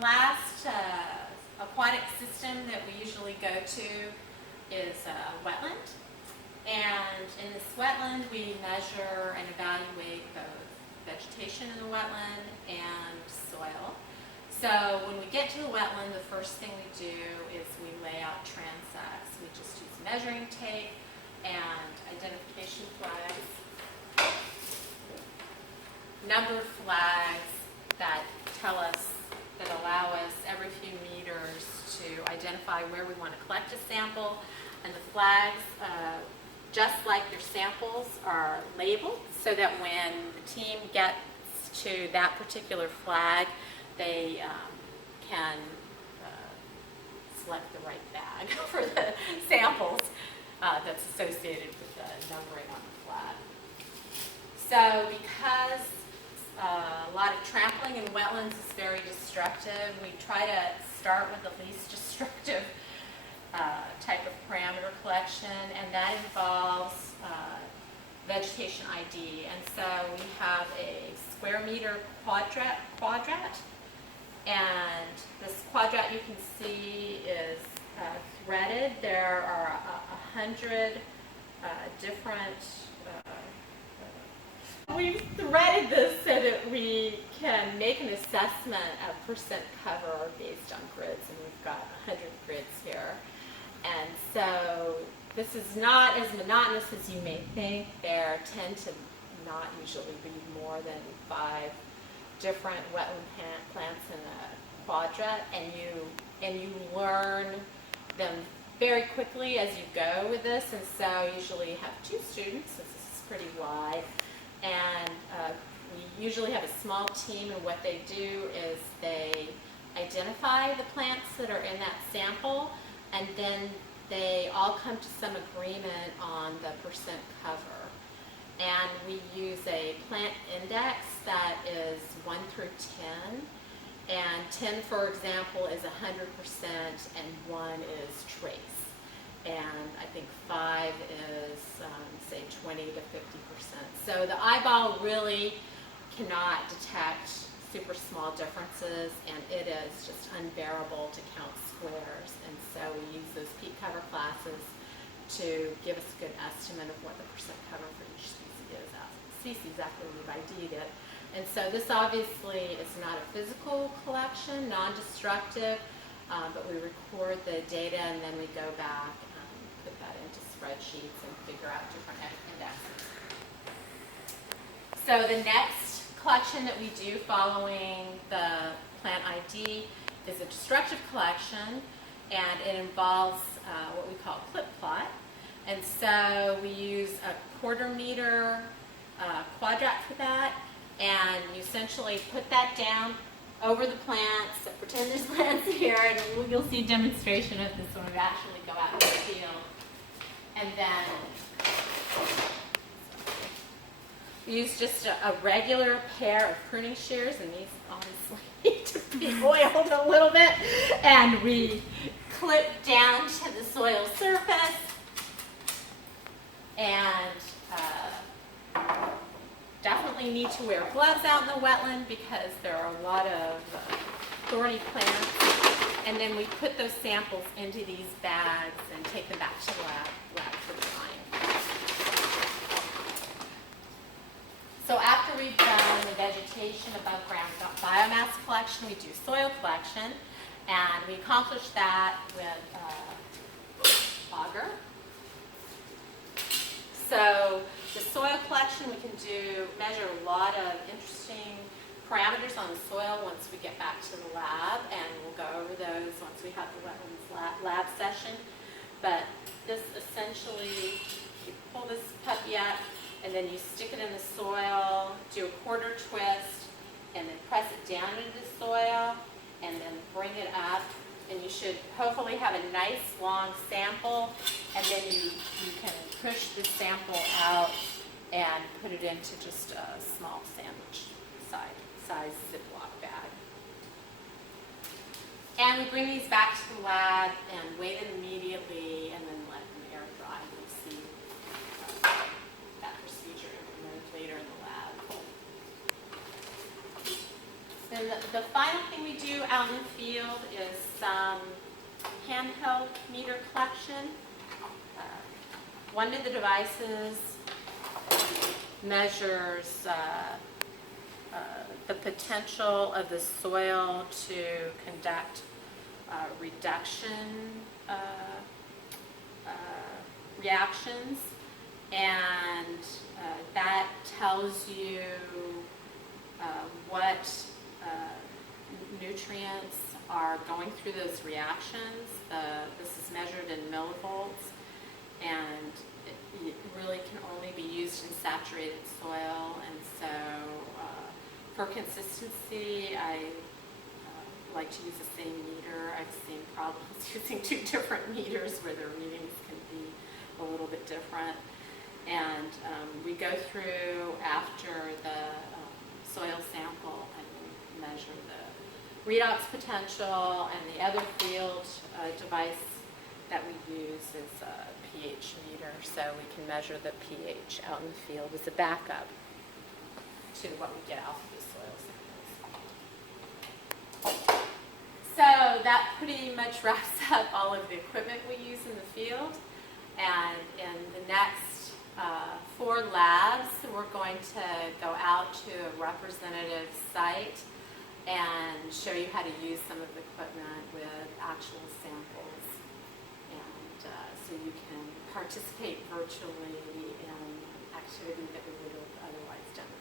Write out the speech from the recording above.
last aquatic system that we usually go to is wetland. And in this wetland, we measure and evaluate both vegetation in the wetland and soil. So when we get to the wetland, the first thing we do is we lay out transects. We just use measuring tape and identification flags. Number of flags that tell us, that allow us every few meters to identify where we want to collect a sample. And the flags, just like your samples, are labeled so that when the team gets to that particular flag, they can select the right bag for the samples that's associated with the numbering on the flag. So because a lot of trampling in wetlands is very destructive, we try to start with the least destructive type of parameter collection, and that involves vegetation ID. And so we have a square meter quadrat, and this quadrat, you can see, is threaded. There are 100 different we've threaded this so that we can make an assessment of percent cover based on grids, and we've got 100 grids here. And so this is not as monotonous as you may think. There tend to not usually be more than 5 different wetland plants in a quadrat, and you learn them very quickly as you go with this. And so usually you have 2 students, since this is pretty wide. And we usually have a small team, and what they do is they identify the plants that are in that sample, and then they all come to some agreement on the percent cover. And we use a plant index that is 1 through 10. And 10, for example, is 100%, and 1 is trace. And I think 5 is, say, 20 to 50%. So the eyeball really cannot detect super small differences, and it is just unbearable to count squares. And so we use those peak cover classes to give us a good estimate of what the percent cover for each species after we've ID'd it. And so this obviously is not a physical collection, non-destructive, but we record the data and then we go back and put that into spreadsheets and figure out different indexes. So the next collection that we do following the plant ID is a destructive collection, and it involves what we call a clip plot. And so we use a 1/4 meter quadrat for that, and you essentially put that down over the plants. So pretend there's plants here, and you'll see a demonstration of this when we actually go out in the field. And then we use just a regular pair of pruning shears, and these honestly need to be oiled a little bit. And we clip down to the soil surface, and definitely need to wear gloves out in the wetland because there are a lot of thorny plants. And then we put those samples into these bags and take them back to the lab for drying. So after we've done the vegetation above ground biomass collection, we do soil collection, and we accomplish that with auger. So the soil collection, we can measure a lot of interesting parameters on the soil once we get back to the lab, and we'll go over those once we have the wetlands lab session. But this essentially, you pull this puppy up, and then you stick it in the soil, do a 1/4 twist, and then press it down into the soil, and then bring it up. And you should hopefully have a nice long sample, and then you can push the sample out and put it into just a small sandwich size Ziploc bag. And we bring these back to the lab and weigh them immediately, and then let them air dry. We'll see that procedure implemented later in the lab. Then the final thing we do out in the field is some handheld meter collection. One of the devices measures the potential of the soil to conduct reduction reactions, and that tells you what nutrients are going through those reactions. This is measured in millivolts, and it really can only be used in saturated soil. And so for consistency, I like to use the same meter. I've seen problems using two different meters where the readings can be a little bit different. And we go through after the soil sample and measure the redox potential, and the other field device that we use is a pH meter, so we can measure the pH out in the field as a backup to what we get off of the soil samples. So that pretty much wraps up all of the equipment we use in the field, and in the next 4 labs we're going to go out to a representative site and show you how to use some of the equipment with actual samples, and so you can participate virtually in activity that we would have otherwise done.